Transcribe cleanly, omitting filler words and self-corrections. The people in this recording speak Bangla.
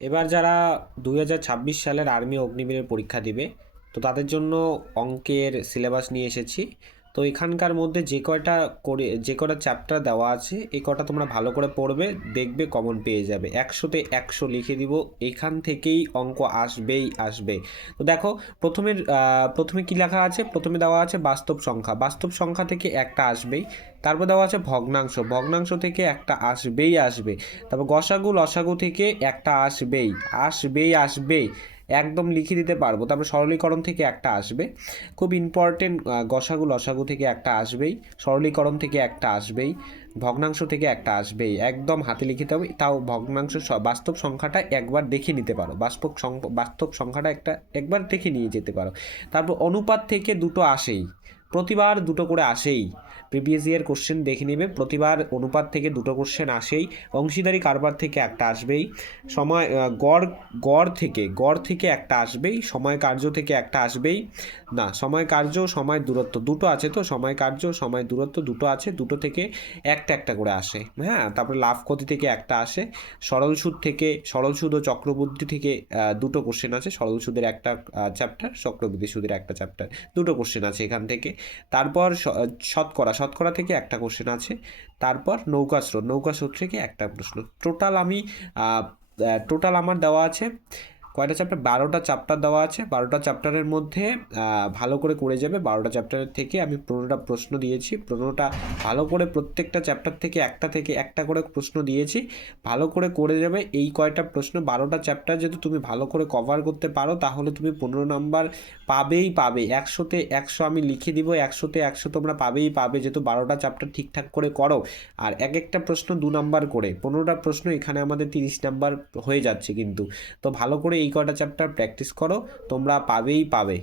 এবার যারা 2026 সালের আর্মি অগ্নিবীরের পরীক্ষা দিবে, তো তাদের জন্য অঙ্কের সিলেবাস নিয়ে এসেছি। তো এখানকার মধ্যে যে কটা চ্যাপ্টার দেওয়া আছে এই কটা তোমরা ভালো করে পড়বে, দেখবে কমন পেয়ে যাবে। 100-তে 100 লিখে দিব, এখান থেকেই অঙ্ক আসবেই আসবে। তো দেখো, প্রথমে কি লেখা আছে? প্রথমে দেওয়া আছে বাস্তব সংখ্যা, বাস্তব সংখ্যা থেকে একটা আসবেই। তারপর দেওয়া আছে ভগ্নাংশ, ভগ্নাংশ থেকে একটা আসবেই আসবে। তারপর গসাগু লসাগু থেকে একটা আসবেই আসবেই আসবে, একদম লিখে দিতে পারবো। তারপর সরলীকরণ থেকে একটা আসবে, খুব ইম্পর্টেন্ট। গসাগু লসাগু থেকে একটা আসবেই, সরলীকরণ থেকে একটা আসবেই, ভগ্নাংশ থেকে একটা আসবেই, একদম হাতে লিখিতে হবে। তাও ভগ্নাংশ বাস্তব সংখ্যাটা একবার দেখে নিতে পারো, বাস্তব সংখ্যাটা একবার দেখে নিয়ে যেতে পারো। তারপর অনুপাত থেকে দুটো আসেই, প্রতিবার দুটো করে আসেই। প্রিভিয়াস ইয়ার কোশ্চেন দেখে নেবে, প্রতিবার অনুপাত থেকে দুটো কোশ্চেন আসেই। অংশীদারি কারবার থেকে একটা আসবেই। সময় গড় থেকে একটা আসবেই। সময় কার্য থেকে একটা আসবেই। না, সময় কার্য সময় দূরত্ব দুটো আছে, তো সময় কার্য সময় দূরত্ব দুটো আছে, দুটো থেকে একটা একটা করে আসে। হ্যাঁ, তারপরে লাভ ক্ষতি থেকে একটা আসে। সরল সুদ ও চক্রবৃদ্ধি থেকে দুটো কোশ্চেন আছে। সরল সুদের একটা চ্যাপ্টার, চক্রবৃদ্ধি সুদের একটা চ্যাপ্টার, দুটো কোশ্চেন আছে এখান থেকে। তারপর শতকরা থেকে একটা কোশ্চেন আছে। তারপর নৌকা স্রোত থেকে একটা প্রশ্ন। টোটাল আমার দেওয়া আছে কয়টা চ্যাপ্টার? 12টা চ্যাপ্টার দেওয়া আছে। 12টা চ্যাপ্টারের মধ্যে ভালো করে করে যাবে। 12টা চ্যাপ্টারের থেকে আমি 15টা প্রশ্ন দিয়েছি। 15টা ভালো করে, প্রত্যেকটা চ্যাপ্টার থেকে একটা করে প্রশ্ন দিয়েছি, ভালো করে করে যাবে। এই কয়টা প্রশ্ন, 12টা চ্যাপ্টার যদি তুমি ভালো করে কভার করতে পারো তাহলে তুমি 15 নাম্বার পাবেই পাবে। 100-তে 100 আমি লিখে দিব, 100-তে 100 তোমরা পাবেই পাবে, যেহেতু 12টা চ্যাপ্টার ঠিকঠাক করে করো। আর একটা প্রশ্ন 2 নাম্বার করে, 15টা প্রশ্ন, এখানে আমাদের 30 নাম্বার হয়ে যাচ্ছে কিন্তু। তো ভালো করে এই কয়টা চ্যাপ্টার প্র্যাকটিস করো, তোমরা পাবেই পাবে।